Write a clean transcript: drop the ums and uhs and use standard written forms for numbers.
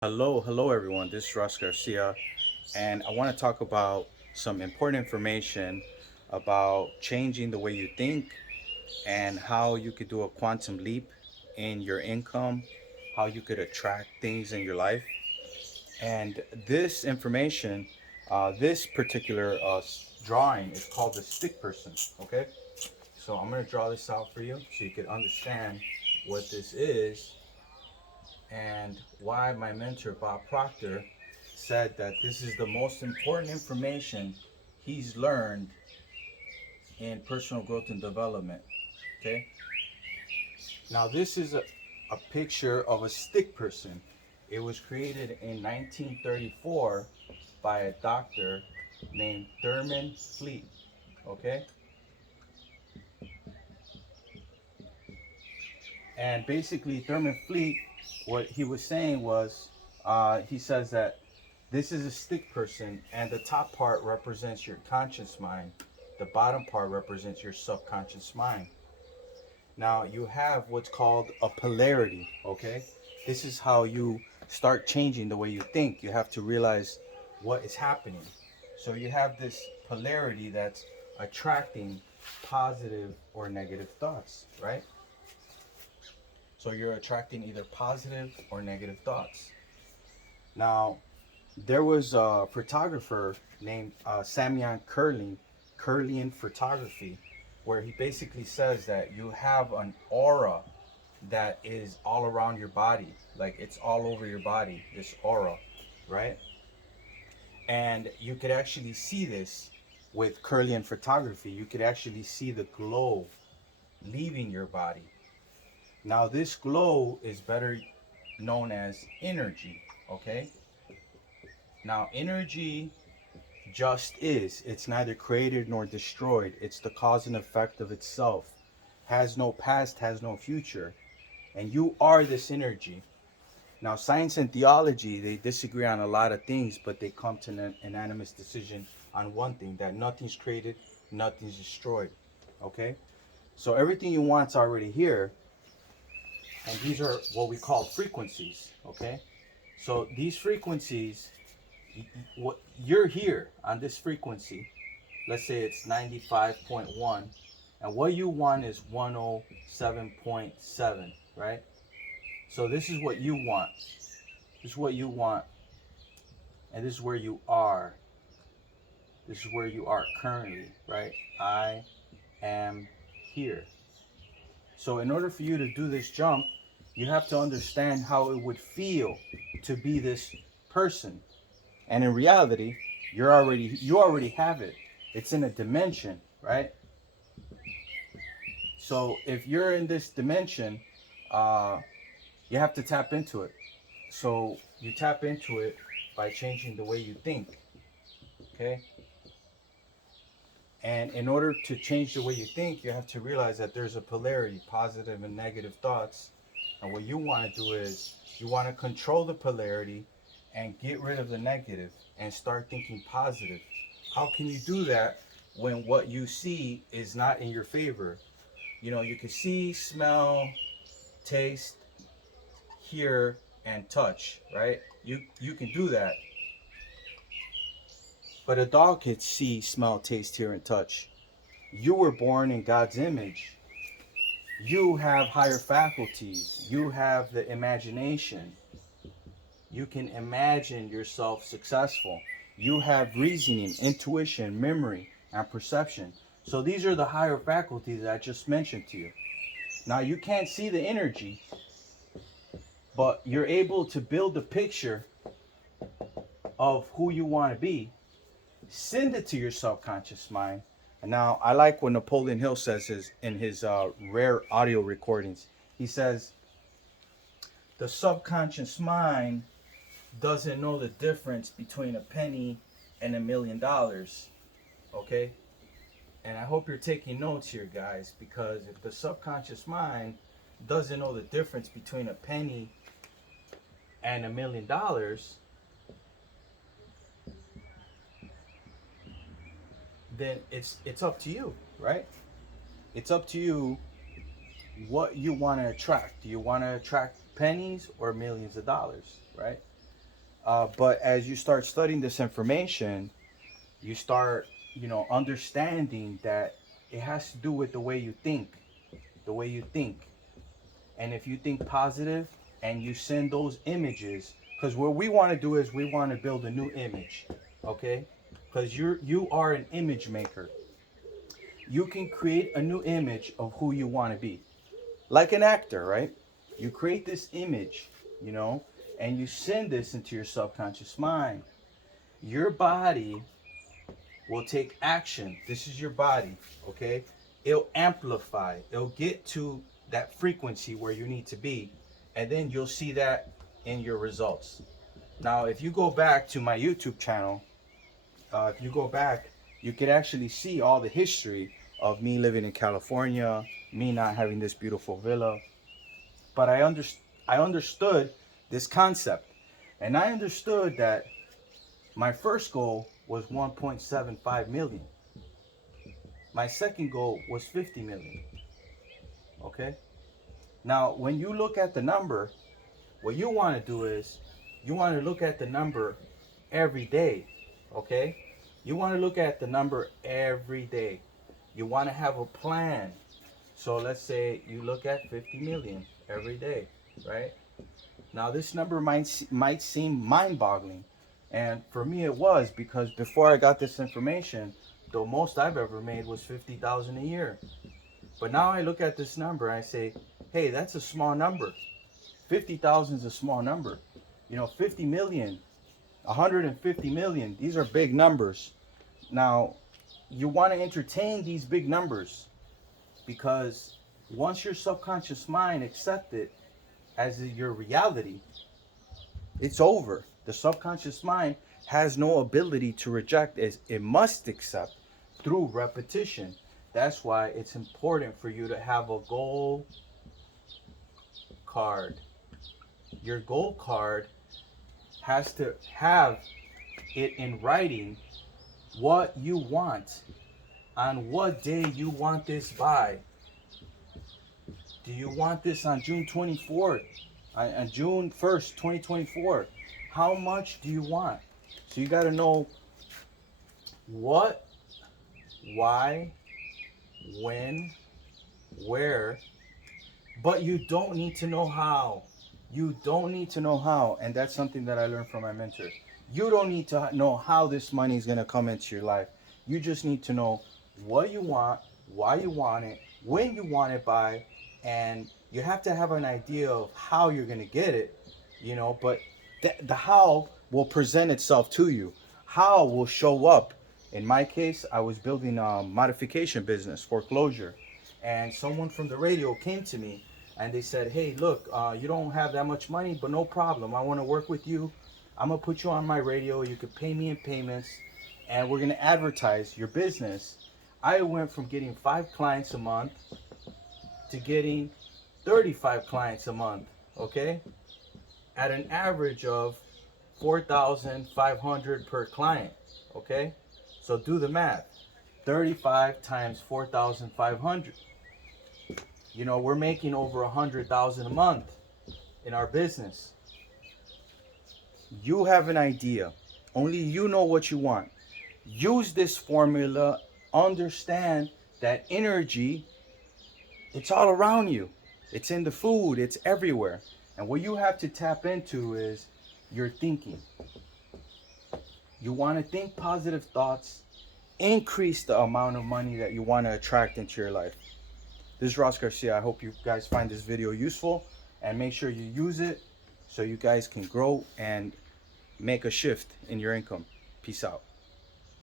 Hello everyone. This is Ross Garcia, and I want to talk about some important information about changing the way you think and how you could do a quantum leap in your income, how you could attract things in your life. And this information, this particular drawing is called the stick person. Okay, so I'm gonna draw this out for you so you could understand what this is and why my mentor Bob Proctor said that this is the most important information he's learned in personal growth and development. Okay, now this is a picture of a stick person. It was created in 1934 by a doctor named Thurman Fleet. Okay, and basically Thurman Fleet, what he was saying was, he says that this is a stick person, and the top part represents your conscious mind. The bottom part represents your subconscious mind. Now you have what's called a polarity, okay? This is how you start changing the way you think. You have to realize what is happening. So you have this polarity that's attracting positive or negative thoughts, right? So you're attracting either positive or negative thoughts. Now, there was a photographer named Samian Curlian Photography, where he basically says that you have an aura that is all around your body, like it's all over your body, this aura, right? And you could actually see this with Curlian Photography. You could actually see the glow leaving your body. Now, this glow is better known as energy, okay? Now, energy just is. It's neither created nor destroyed. It's the cause and effect of itself. Has no past, has no future. And you are this energy. Now, science and theology, they disagree on a lot of things, but they come to an unanimous decision on one thing, that nothing's created, nothing's destroyed. Okay? So everything you want's already here, and these are what we call frequencies. Okay? So these frequencies, what you're here on this frequency, let's say it's 95.1, and what you want is 107.7, right? So this is what you want. This is what you want, and this is where you are. This is where you are currently, right? I am here. So in order for you to do this jump, you have to understand how it would feel to be this person. And in reality, you already have it. It's in a dimension, right? So if you're in this dimension, uh, you have to tap into it. So you tap into it by changing the way you think. Okay. And in order to change the way you think, you have to realize that there's a polarity, positive and negative thoughts. And what you want to do is you want to control the polarity and get rid of the negative and start thinking positive. How can you do that when what you see is not in your favor? You know, you can see, smell, taste, hear, and touch, right? You can do that. But a dog can see, smell, taste, hear, and touch. You were born in God's image. You have higher faculties. You have the imagination. You can imagine yourself successful. You have reasoning, intuition, memory, and perception. So these are the higher faculties that I just mentioned to you. Now you can't see the energy, but you're able to build a picture of who you want to be, send it to your subconscious mind. And now I like what Napoleon Hill says in his rare audio recordings. He says, the subconscious mind doesn't know the difference between a penny and $1,000,000. Okay? And I hope you're taking notes here, guys, because if the subconscious mind doesn't know the difference between a penny and $1,000,000, then it's up to you, right? It's up to you what you want to attract. Do you want to attract pennies or millions of dollars, right? But as you start studying this information, you start, understanding that it has to do with the way you think, the way you think. And if you think positive and you send those images, because what we want to do is we want to build a new image, okay? Because you are an image maker. You can create a new image of who you want to be, like an actor, right? You create this image, and you send this into your subconscious mind. Your body will take action. This is your body, okay? It'll amplify. It'll get to that frequency where you need to be, and then you'll see that in your results. Now, if you go back to my YouTube channel, if you go back, you could actually see all the history of me living in California, me not having this beautiful villa. But I understood this concept, and I understood that my first goal was 1.75 million. My second goal was 50 million. Okay? Now, when you look at the number, what you want to do is you want to look at the number every day. Okay? You want to look at the number every day. You want to have a plan. So let's say you look at 50 million every day, right? Now, this number might seem mind-boggling. And for me, it was, because before I got this information, the most I've ever made was 50,000 a year. But now I look at this number and I say, hey, that's a small number. 50,000 is a small number. 50 million, 150 million, these are big numbers. Now, you want to entertain these big numbers, because once your subconscious mind accepts it as your reality, it's over. The subconscious mind has no ability to reject it. It must accept through repetition. That's why it's important for you to have a goal card. Your goal card has to have it in writing what you want, on what day you want this by. Do you want this on June 24th? On June 1st, 2024? How much do you want? So you got to know what, why, when, where, but you don't need to know how. You don't need to know how. And that's something that I learned from my mentor. You don't need to know how this money is going to come into your life. You just need to know what you want, why you want it, when you want it by, and you have to have an idea of how you're going to get it, but the how will present itself to you. How will show up. In my case, I was building a modification business, foreclosure, and someone from the radio came to me and they said, hey, look, you don't have that much money, but no problem. I want to work with you. I'm going to put you on my radio. You could pay me in payments, and we're going to advertise your business. I went from getting 5 clients a month to getting 35 clients a month, okay? At an average of 4,500 per client, okay? So do the math. 35 times 4,500. We're making over 100,000 a month in our business. You have an idea. Only you know what you want. Use this formula. Understand that energy, it's all around you. It's in the food. It's everywhere. And what you have to tap into is your thinking. You want to think positive thoughts. Increase the amount of money that you want to attract into your life. This is Ross Garcia. I hope you guys find this video useful, and make sure you use it so you guys can grow and make a shift in your income. Peace out.